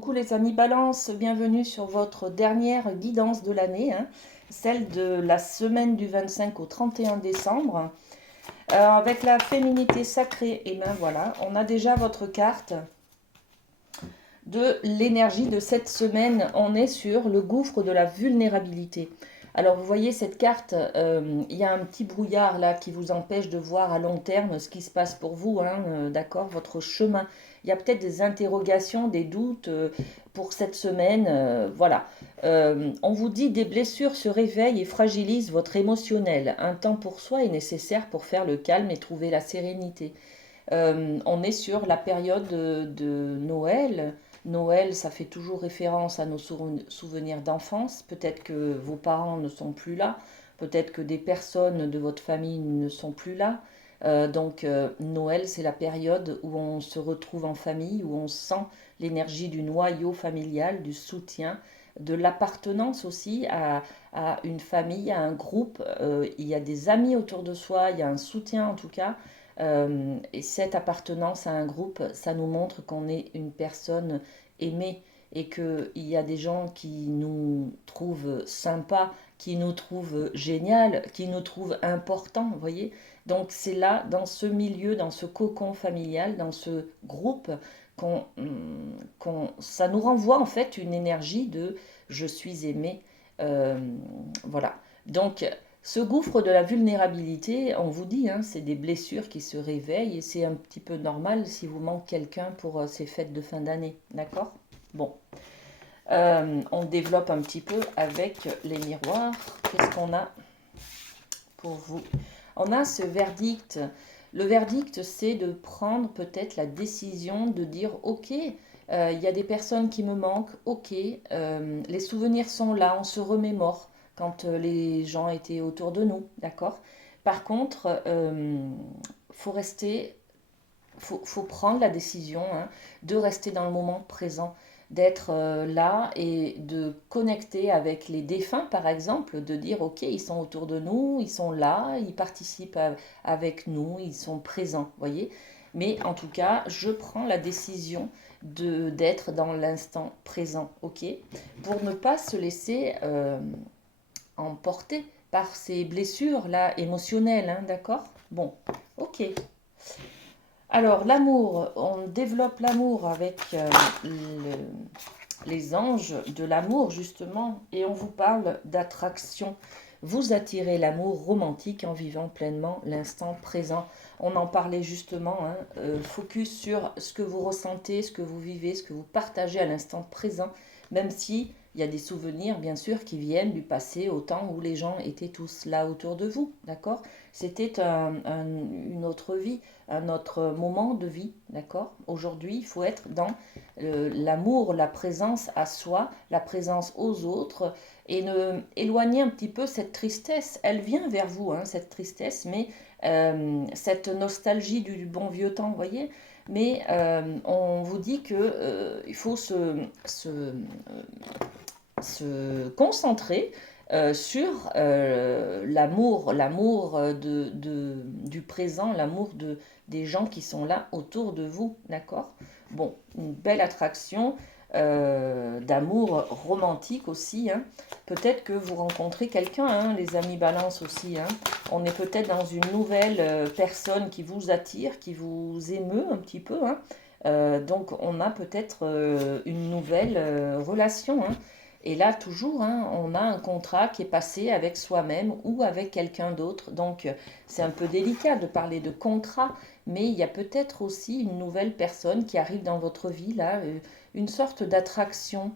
Coucou les amis Balance, bienvenue sur votre dernière guidance de l'année, hein, celle de la semaine du 25 au 31 décembre. Avec la féminité sacrée, et ben voilà, on a déjà votre carte de l'énergie de cette semaine. On est sur le gouffre de la vulnérabilité. Alors vous voyez cette carte, il y a un petit brouillard là qui vous empêche de voir à long terme ce qui se passe pour vous, hein, d'accord, votre chemin. Il y a peut-être des interrogations, des doutes pour cette semaine, voilà. On vous dit des blessures se réveillent et fragilisent votre émotionnel. Un temps pour soi est nécessaire pour faire le calme et trouver la sérénité. On est sur la période de Noël. Noël, ça fait toujours référence à nos souvenirs d'enfance. Peut-être que vos parents ne sont plus là. Peut-être que des personnes de votre famille ne sont plus là. Noël, c'est la période où on se retrouve en famille, où on sent l'énergie du noyau familial, du soutien, de l'appartenance aussi à une famille, à un groupe. Il y a des amis autour de soi, il y a un soutien en tout cas. Et cette appartenance à un groupe, ça nous montre qu'on est une personne aimée et qu'il y a des gens qui nous trouvent sympas, qui nous trouvent génial, qui nous trouvent importants, vous voyez. Donc c'est là, dans ce milieu, dans ce cocon familial, dans ce groupe, ça nous renvoie en fait une énergie de je suis aimé. Euh, voilà. Donc ce gouffre de la vulnérabilité, on vous dit, hein, c'est des blessures qui se réveillent et c'est un petit peu normal si vous manque quelqu'un pour ces fêtes de fin d'année, d'accord? Bon, on développe un petit peu avec les miroirs. Qu'est-ce qu'on a pour vous? On a ce verdict. Le verdict, c'est de prendre peut-être la décision de dire, ok, il y a des personnes qui me manquent, ok, les souvenirs sont là, on se remémore quand les gens étaient autour de nous, d'accord. Par contre, faut rester, faut prendre la décision, hein, de rester dans le moment présent, d'être là et de connecter avec les défunts, par exemple, de dire, ok, ils sont autour de nous, ils sont là, ils participent avec nous, ils sont présents, voyez. Mais en tout cas, je prends la décision d'être dans l'instant présent, ok, pour ne pas se laisser emporter par ces blessures là émotionnelles, hein, d'accord. Bon, ok. Alors, l'amour, on développe l'amour avec les anges de l'amour, justement, et on vous parle d'attraction. Vous attirez l'amour romantique en vivant pleinement l'instant présent. On en parlait justement, hein, focus sur ce que vous ressentez, ce que vous vivez, ce que vous partagez à l'instant présent, même si il y a des souvenirs, bien sûr, qui viennent du passé, au temps où les gens étaient tous là autour de vous, d'accord. C'était une autre vie, un autre moment de vie, d'accord. Aujourd'hui, il faut être dans l'amour, la présence à soi, la présence aux autres, et éloigner un petit peu cette tristesse. Elle vient vers vous, hein, cette tristesse, mais cette nostalgie du bon vieux temps, vous voyez. Mais on vous dit que il faut se concentrer sur l'amour du présent, l'amour des gens qui sont là autour de vous, d'accord. Bon, une belle attraction d'amour romantique aussi, hein. Peut-être que vous rencontrez quelqu'un, hein, les amis Balance aussi, hein. On est peut-être dans une nouvelle personne qui vous attire, qui vous émeut un petit peu, hein. Donc on a peut-être une nouvelle relation, hein. Et là, toujours, hein, on a un contrat qui est passé avec soi-même ou avec quelqu'un d'autre. Donc, c'est un peu délicat de parler de contrat, mais il y a peut-être aussi une nouvelle personne qui arrive dans votre vie, là, une sorte d'attraction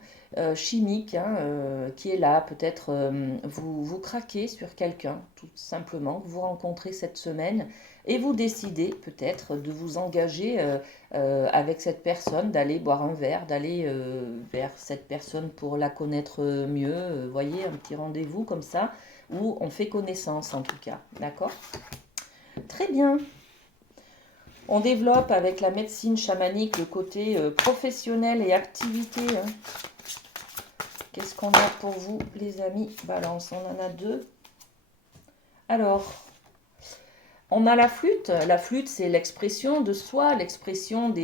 chimique, hein, qui est là. Peut-être vous craquez sur quelqu'un, tout simplement, que vous rencontrez cette semaine, et vous décidez peut-être de vous engager avec cette personne, d'aller boire un verre, d'aller vers cette personne pour la connaître mieux. Voyez, un petit rendez-vous comme ça, où on fait connaissance en tout cas. D'accord. Très bien. On développe avec la médecine chamanique le côté professionnel et activité, hein. Qu'est-ce qu'on a pour vous, les amis Balance, on en a deux. Alors, On a la flûte. La flûte, c'est l'expression de soi, l'expression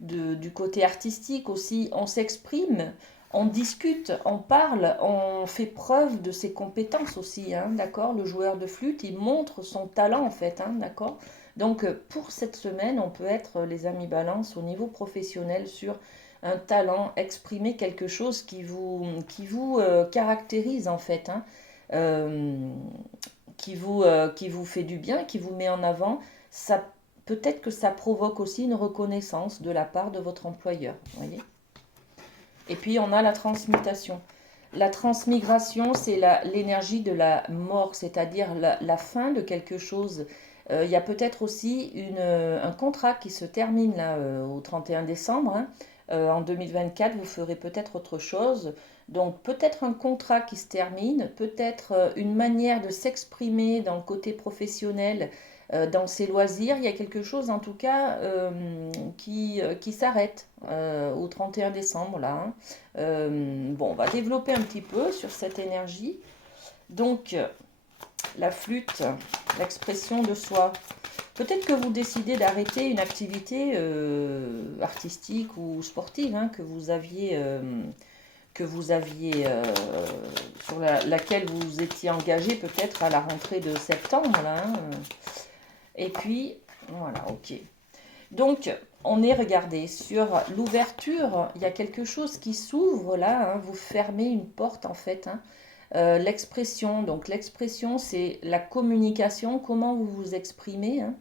du côté artistique aussi. On s'exprime, on discute, on parle, on fait preuve de ses compétences aussi, hein, d'accord? Le joueur de flûte, il montre son talent en fait, hein, d'accord? Donc pour cette semaine, on peut être, les amis balance, au niveau professionnel sur un talent, exprimer quelque chose qui vous caractérise en fait, hein. Euh, qui vous fait du bien, qui vous met en avant, ça peut-être que ça provoque aussi une reconnaissance de la part de votre employeur. Voyez. Et puis on a la transmutation. La transmigration, c'est l'énergie de la mort, c'est-à-dire la fin de quelque chose. Il y a peut-être aussi un contrat qui se termine là, au 31 décembre, hein. En 2024, vous ferez peut-être autre chose. Donc peut-être un contrat qui se termine, peut-être une manière de s'exprimer dans le côté professionnel, dans ses loisirs. Il y a quelque chose en tout cas qui s'arrête au 31 décembre là, hein. Bon, on va développer un petit peu sur cette énergie. Donc, la flûte, l'expression de soi. Peut-être que vous décidez d'arrêter une activité artistique ou sportive, hein, sur laquelle vous étiez engagé peut-être à la rentrée de septembre. Là, hein. Et puis, voilà, ok. Donc, on est, regardez, sur l'ouverture, il y a quelque chose qui s'ouvre là, hein, vous fermez une porte en fait, hein. L'expression, donc l'expression c'est la communication, comment vous vous exprimez, hein.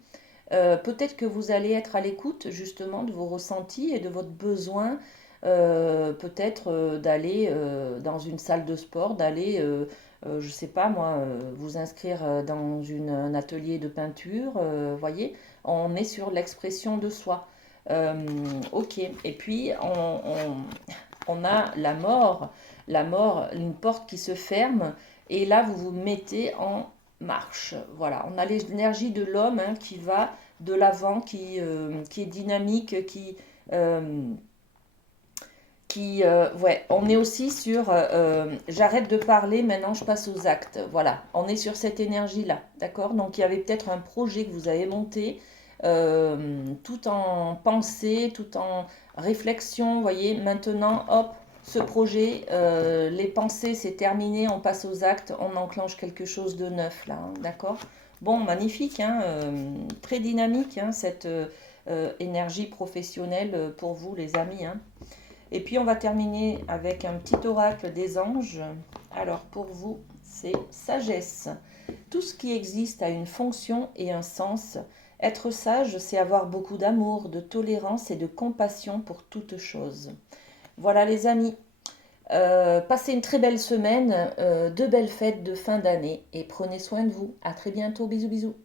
Peut-être que vous allez être à l'écoute justement de vos ressentis et de votre besoin, peut-être d'aller dans une salle de sport, d'aller, je sais pas moi, vous inscrire dans un atelier de peinture, voyez, on est sur l'expression de soi. Ok, et puis on a la mort, une porte qui se ferme, et là vous vous mettez en marche. Voilà, on a l'énergie de l'homme, hein, qui va de l'avant, qui est dynamique, euh, ouais, on est aussi sur j'arrête de parler, maintenant je passe aux actes. Voilà, on est sur cette énergie-là, d'accord? Donc il y avait peut-être un projet que vous avez monté, tout en pensée, tout en réflexion, vous voyez, maintenant, hop, ce projet, les pensées, c'est terminé, on passe aux actes, on enclenche quelque chose de neuf, là, hein, d'accord? Bon, magnifique, hein, très dynamique, hein, cette énergie professionnelle pour vous, les amis, hein. Et puis on va terminer avec un petit oracle des anges. Alors pour vous, c'est sagesse. Tout ce qui existe a une fonction et un sens. Être sage, c'est avoir beaucoup d'amour, de tolérance et de compassion pour toute chose. Voilà les amis. Passez une très belle semaine, de belles fêtes de fin d'année et prenez soin de vous. À très bientôt. Bisous bisous.